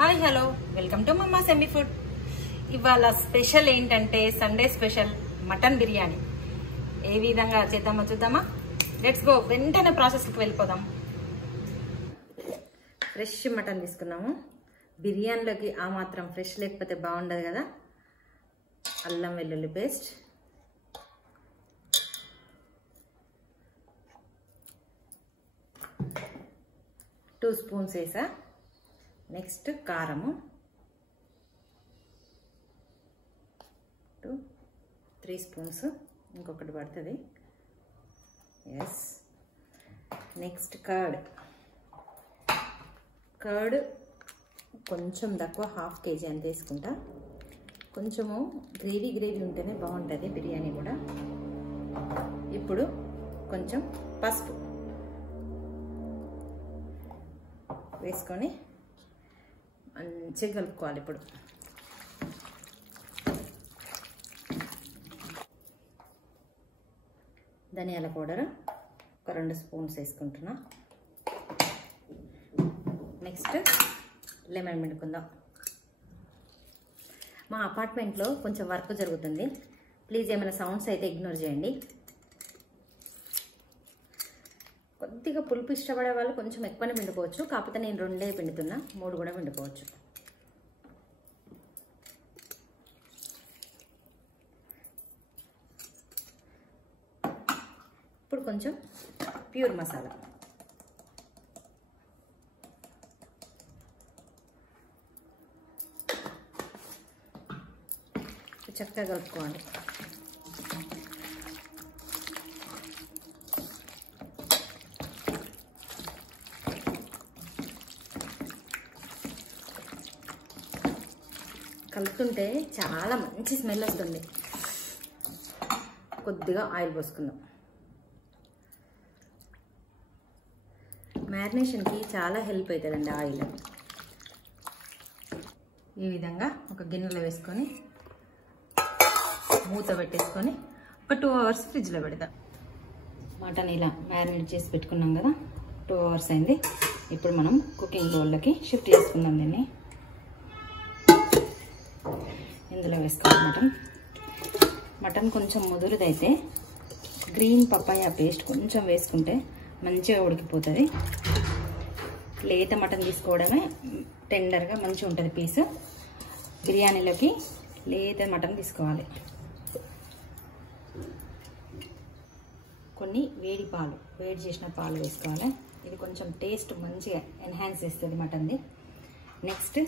Hi hello welcome to మమ్మా semi food. ఇవాళ special ఏంటంటే సండే స్పెషల్ మటన్ బిర్యానీ. ఏ విధంగా చేద్దామో చూద్దామా? Let's go. వెంటనే ప్రాసెస్కి వెళ్ళిపోదాం. ఫ్రెష్ మటన్ తీసుకున్నాము. బిర్యానీలోకి ఆ మాత్రం ఫ్రెష్ లేకపోతే బాగుండదు కదా. అల్లం వెల్లుల్లి పేస్ట్, టూ స్పూన్స్ వేసా. నెక్స్ట్ కారము 3 స్పూన్స్, ఇంకొకటి పడుతుంది. ఎస్. నెక్స్ట్ కర్డ్ కొంచెం తక్కువ, 1/2 kg అని తీసుకుంటా. కొంచెము గ్రేవీ ఉంటేనే బాగుంటుంది బిర్యానీ కూడా. ఇప్పుడు కొంచెం పసుపు వేసుకొని మంచిగా కలుపుకోవాలి. ఇప్పుడు ధనియాల పౌడర్ ఒక 2 స్పూన్స్ వేసుకుంటున్నా. నెక్స్ట్ లెమన్ పిండుకుందాం. మా అపార్ట్మెంట్లో కొంచెం వర్క్ జరుగుతుంది. ప్లీజ్ ఏమైనా సౌండ్స్ అయితే ఇగ్నోర్ చేయండి. కొద్దిగా పులుపు ఇష్టపడే వాళ్ళు కొంచెం ఎక్కువనే పిండుకోవచ్చు. కాకపోతే నేను 2 పిండుతున్నా, 3 కూడా పిండుకోవచ్చు. ఇప్పుడు కొంచెం ప్యూర్ మసాలా, చక్కగా కలుపుకోవాలి. కలుపుతుంటే చాలా మంచి స్మెల్ వస్తుంది. కొద్దిగా ఆయిల్ పోసుకుందాం. మ్యారినేషన్కి చాలా హెల్ప్ అవుతుందండి ఆయిల్. ఈ విధంగా ఒక గిన్నెలో వేసుకొని మూత పెట్టేసుకొని ఒక 2 అవర్స్ ఫ్రిడ్జ్లో పెడదాం. మటన్ ఇలా మ్యారినేట్ చేసి పెట్టుకున్నాం కదా, 2 అవర్స్ అయింది. ఇప్పుడు మనం కుకింగ్ బౌల్లోకి షిఫ్ట్ చేసుకుందాం. దీన్ని ఇందులో వేసుకోవాలి. మటన్ కొంచెం ముదురుదైతే గ్రీన్ పపాయ పేస్ట్ కొంచెం వేసుకుంటే మంచిగా ఉడికిపోతుంది. లేత మటన్ తీసుకోవడమే టెండర్గా మంచిగా ఉంటుంది పీసు. బిర్యానీలోకి లేత మటన్ తీసుకోవాలి. కొన్ని వేడి చేసిన పాలు వేసుకోవాలి. ఇది కొంచెం టేస్ట్ మంచిగా ఎన్హాన్స్ చేస్తుంది మటన్ది. నెక్స్ట్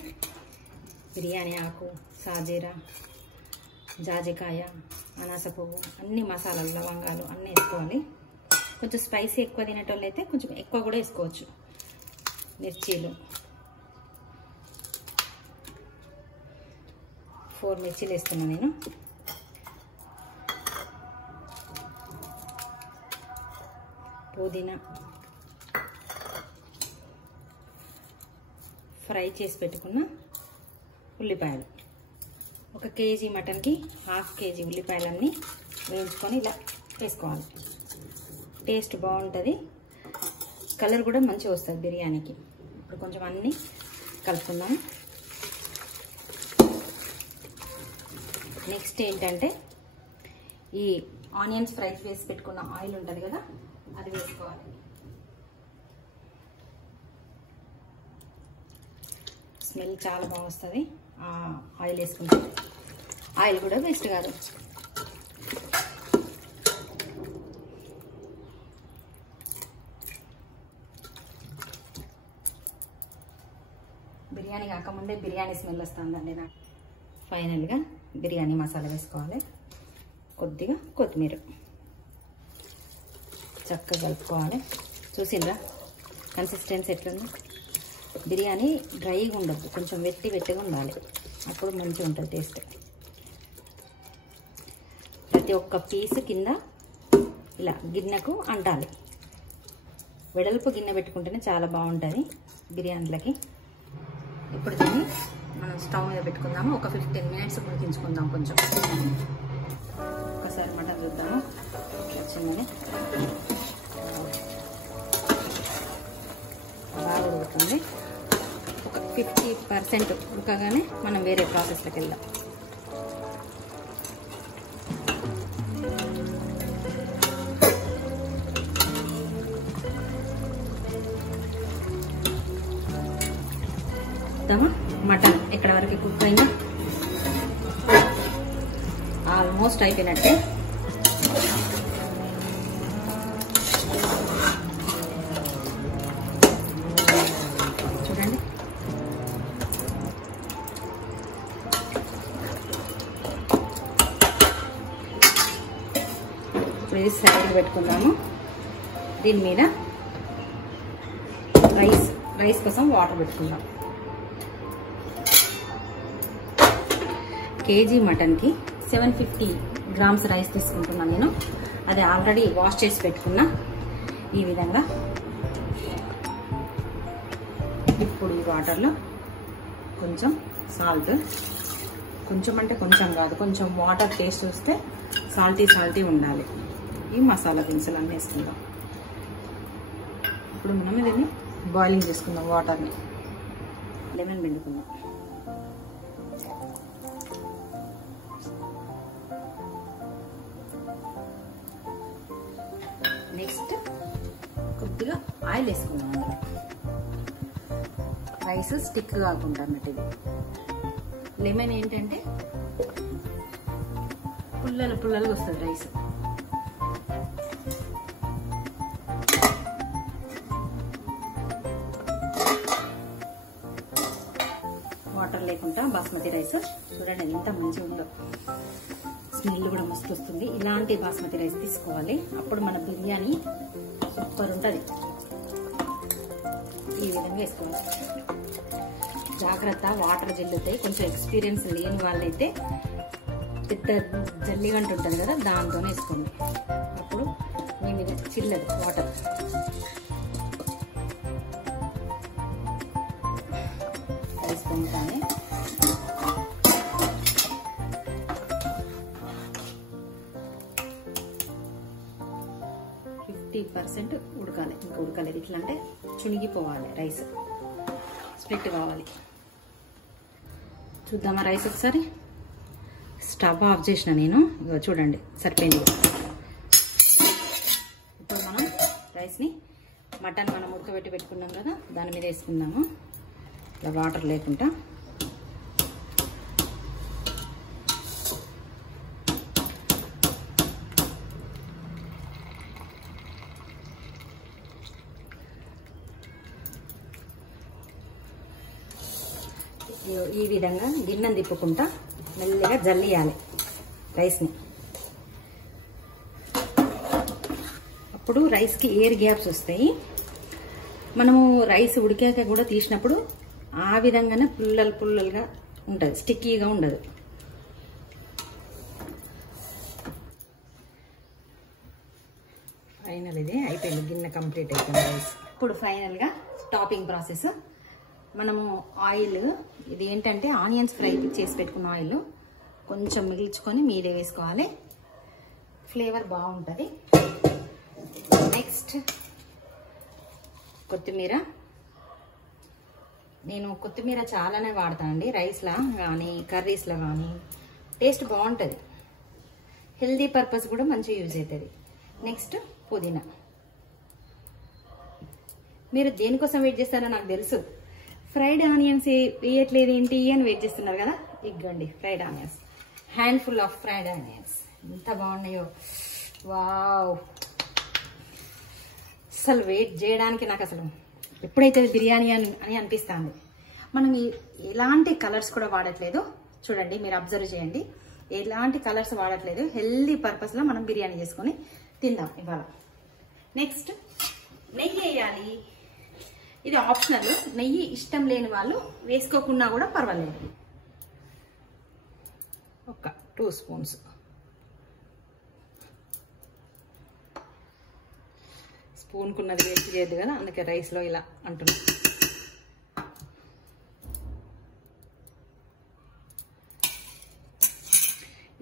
బిర్యానీ ఆకు, సాజీరా, జాజికాయ, అనాస పువ్వు, అన్ని మసాలాలు, లవంగాలు అన్నీ వేసుకోవాలి. కొంచెం స్పైసీ ఎక్కువ తినేటోళ్ళు అయితే కొంచెం ఎక్కువ కూడా వేసుకోవచ్చు. మిర్చీలు 4 మిర్చీలు వేస్తున్నాను నేను. పుదీనా, ఫ్రై చేసి పెట్టుకున్న ఉల్లిపాయలు. 1 kg మటన్కి 1/2 kg ఉల్లిపాయలన్నీ వేయించుకొని ఇలా వేసుకోవాలి. టేస్ట్ బాగుంటుంది, కలర్ కూడా మంచిగా వస్తుంది బిర్యానీకి. ఇప్పుడు కొంచెం అన్నీ కలుపుకుందాం. నెక్స్ట్ ఏంటంటే ఈ ఆనియన్స్ ఫ్రై చేసి పెట్టుకున్న ఆయిల్ ఉంటుంది కదా, అది వేసుకోవాలి. స్మెల్ చాలా బాగా వస్తుంది ఆయిల్ వేసుకుంటే. ఆయిల్ కూడా వేస్ట్ కాదు. బిర్యానీ కాకముందే బిర్యానీ స్మెల్ వస్తుందండి నాకు. ఫైనల్గా బిర్యానీ మసాలా వేసుకోవాలి. కొద్దిగా కొత్తిమీర చక్కగా కలుపుకోవాలి. చూసిండ్రా కన్సిస్టెన్సీ ఎట్లుంది? బిర్యానీ డ్రైగా ఉండద్దు, కొంచెం వెట్టిగా ఉండాలి. అప్పుడు మంచిగా ఉంటుంది టేస్ట్. ప్రతి ఒక్క పీసు కింద ఇలా గిన్నెకు అంటాలి. వెడల్పు గిన్నె పెట్టుకుంటేనే చాలా బాగుంటుంది బిర్యానీలకి. ఇప్పుడు దీన్ని మనం స్టవ్ మీద పెట్టుకుందాము. ఒక 15 మినిట్స్ ఉడికించుకుందాం. కొంచెం ఒకసారి మటన్ చూద్దాము వచ్చిందని. బాగా ఉడుకుతుంది. 50% ఉడకగానే మనం వేరే ప్రాసెస్లోకి వెళ్దాం. మటన్ ఎక్కడ వరకు కుక్ అయిందో ఆల్మోస్ట్ అయిపోయినట్టే. చూడండి, ఇప్పుడు ఇది సైడ్ పెట్టుకుందాము. దీని మీద రైస్ కోసం వాటర్ పెట్టుకుందాం. కేజీ మటన్కి 750 గ్రామ్స్ రైస్ తీసుకుంటున్నాను నేను. అది ఆల్రెడీ వాష్ చేసి పెట్టుకున్నా. ఈ విధంగా ఇప్పుడు ఈ వాటర్లో కొంచెం సాల్ట్, కొంచెం అంటే కొంచెం కాదు, కొంచెం వాటర్ టేస్ట్ చూస్తే సాల్టీ ఉండాలి. ఈ మసాలా దినుసులు అన్నీ వేసుకుందాం. ఇప్పుడు మనం దీన్ని బాయిలింగ్ చేసుకుందాం. వాటర్ని లెమన్ పిండుకుందాం. నెక్స్ట్ కొద్దిగా ఆయిల్ వేసుకుందాం. అందులో రైస్ స్టిక్ కాకుండా అన్నట్టు. ఇది లెమన్ ఏంటంటే పుల్లలుగా వస్తుంది రైస్. వాటర్ లేకుండా బాస్మతి రైస్ చూడండి ఎంత మంచిగా ఉందో. స్మెల్ కూడా మస్తు వస్తుంది. ఇలాంటి బాస్మతి రైస్ తీసుకోవాలి, అప్పుడు మన బిర్యానీ సూపర్ ఉంటుంది. ఈ విధంగా వేసుకోవాలి. జాగ్రత్త, వాటర్ జల్లుతాయి. కొంచెం ఎక్స్పీరియన్స్ లేని వాళ్ళైతే పెద్ద జల్లిగంట ఉంటుంది కదా, దాంతోనే వేసుకోండి. అప్పుడు మీ మీద చిల్లదు వాటర్. వేసుకుంటానే 50% ఉడకాలి. ఇంకా ఉడకలేదు. ఇట్లా అంటే చునిగిపోవాలి, రైస్ స్ప్లిట్ కావాలి. చూద్దామా రైస్ ఒకసారి. స్టవ్ ఆఫ్ చేసిన నేను. చూడండి సరిపోయింది. ఇప్పుడు మనం రైస్ని మటన్ మనం ఉడకబెట్టి పెట్టుకున్నాం కదా, దాని మీద వేసుకుందాము. ఇలా వాటర్ లేకుండా. ఈ విధంగా గిన్నెను తిప్పుకుంటా మెల్లిగా జల్లియాలి రైస్ని. అప్పుడు రైస్కి ఎయిర్ గ్యాప్స్ వస్తాయి. మనము రైస్ ఉడికాక కూడా తీసినప్పుడు ఆ విధంగానే పుల్లలుగా ఉంటుంది, స్టిక్కీగా ఉండదు. ఫైనల్ ఇదే అయిపోయింది. గిన్నె కంప్లీట్ అయిపోయింది రైస్. ఇప్పుడు ఫైనల్గా టాపింగ్ ప్రాసెస్. మనము ఆయిల్, ఇది ఏంటంటే ఆనియన్స్ ఫ్రై చేసి పెట్టుకున్న ఆయిల్ కొంచెం మిగిల్చుకొని మీదే వేసుకోవాలి. ఫ్లేవర్ బాగుంటుంది. నెక్స్ట్ కొత్తిమీర. నేను కొత్తిమీర చాలానే వాడతానండి, రైస్లో కానీ కర్రీస్లో కానీ. టేస్ట్ బాగుంటుంది, హెల్దీ పర్పస్ కూడా మంచిగా యూజ్ అవుతుంది. నెక్స్ట్ పుదీనా. మీరు దేనికోసం వెయిట్ చేస్తారో నాకు తెలుసు. ఫ్రైడ్ ఆనియన్స్ వేయట్లేదు ఏంటి అని వెయిట్ చేస్తున్నారు కదా. ఇగ్గండి fried onions, handful of fried onions. ఎంత బాగున్నాయో, వావ్. అసలు వెయిట్ చేయడానికి నాకు అసలు ఎప్పుడైతే బిర్యానీ అని అనిపిస్తుంది. మనం ఎలాంటి కలర్స్ కూడా వాడట్లేదు. చూడండి, మీరు అబ్జర్వ్ చేయండి, ఎలాంటి కలర్స్ వాడట్లేదు. హెల్దీ పర్పస్లో మనం బిర్యానీ చేసుకొని తిందాం ఇవాళ. నెక్స్ట్ నెయ్యి వేయాలి. ఇది ఆప్షనల్. నెయ్యి ఇష్టం లేని వాళ్ళు వేసుకోకున్నా కూడా పర్వాలేదు. ఒక 2 స్పూన్స్. స్పూన్కున్నది వేస్ట్ చేయద్దు కదా, అందుకే రైస్లో ఇలా అంటున్నా.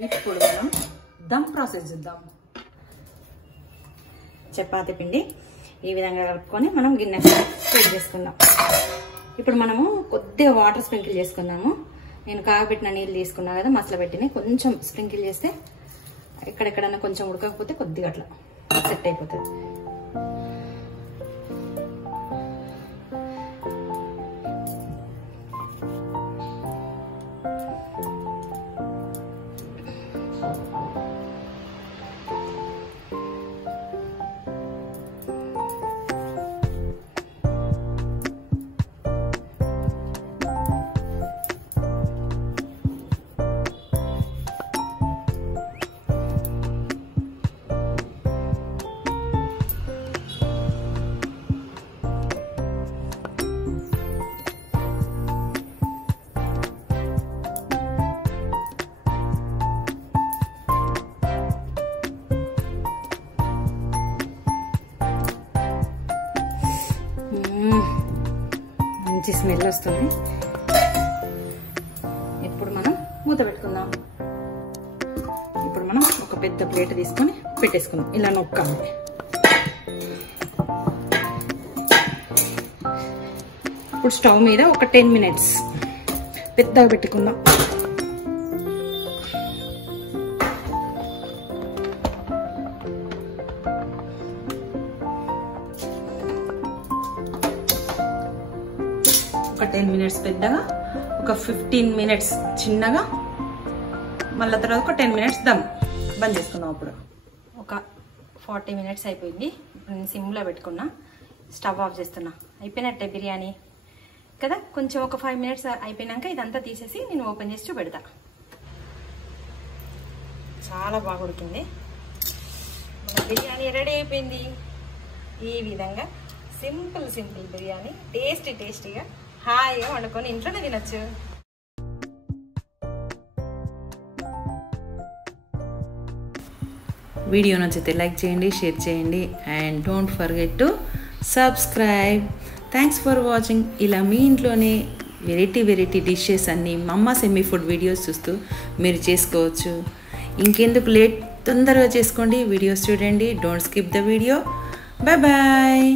ఇప్పుడు మనం దమ్ ప్రాసెస్ చూద్దాం. చపాతీ పిండి ఈ విధంగా కలుపుకొని మనం గిన్నె స్ప్రెడ్ చేసుకుందాం. ఇప్పుడు మనము కొద్దిగా వాటర్ స్ప్రింకిల్ చేసుకుందాము. నేను కాగబెట్టిన నీళ్ళు తీసుకున్నా కదా మసల పెట్టిన, కొంచెం స్ప్రింకిల్ చేస్తే ఎక్కడెక్కడన్నా కొంచెం ఉడకకపోతే కొద్దిగా అట్లా సెట్ అయిపోతుంది. మంచి స్మెల్ వస్తుంది. ఇప్పుడు మనం మూత పెట్టుకుందాం. ఇప్పుడు మనం ఒక పెద్ద ప్లేట్ తీసుకొని పెట్టేసుకుందాం. ఇలా నొక్కాలి. ఇప్పుడు స్టవ్ మీద ఒక 10 మినిట్స్ పెద్దగా పెట్టుకుందాం. ఒక 10 మినిట్స్ పెద్దగా, ఒక 15 మినిట్స్ చిన్నగా, మళ్ళీ తర్వాత ఒక 10 మినిట్స్ బంద్ చేసుకుందాం. అప్పుడు ఒక 40 మినిట్స్ అయిపోయింది. ఇప్పుడు నేను సిమ్లో పెట్టుకున్నా, స్టవ్ ఆఫ్ చేస్తున్నా. అయిపోయినట్టే బిర్యానీ కదా. కొంచెం ఒక 5 మినిట్స్ అయిపోయినాక ఇదంతా తీసేసి నేను ఓపెన్ చేసి చూపెడతా. చాలా బాగా ఉడికింది. మన బిర్యానీ రెడీ అయిపోయింది. ఈ విధంగా సింపుల్ బిర్యానీ టేస్టీగా హాయిగా వండుకొని ఇంట్లోనే తినొచ్చు. వీడియో నచ్చితే లైక్ చేయండి, షేర్ చేయండి and don't forget to subscribe. Thanks for watching. ఇలా మీ ఇంట్లోనే వెరైటీ డిషెస్ అన్నీ మమ్మ సెమీ ఫుడ్ వీడియోస్ చూస్తూ మీరు చేసుకోవచ్చు. ఇంకెందుకు లేట్, తొందరగా చేసుకోండి. వీడియోస్ చూడండి. Don't skip the video. Bye bye.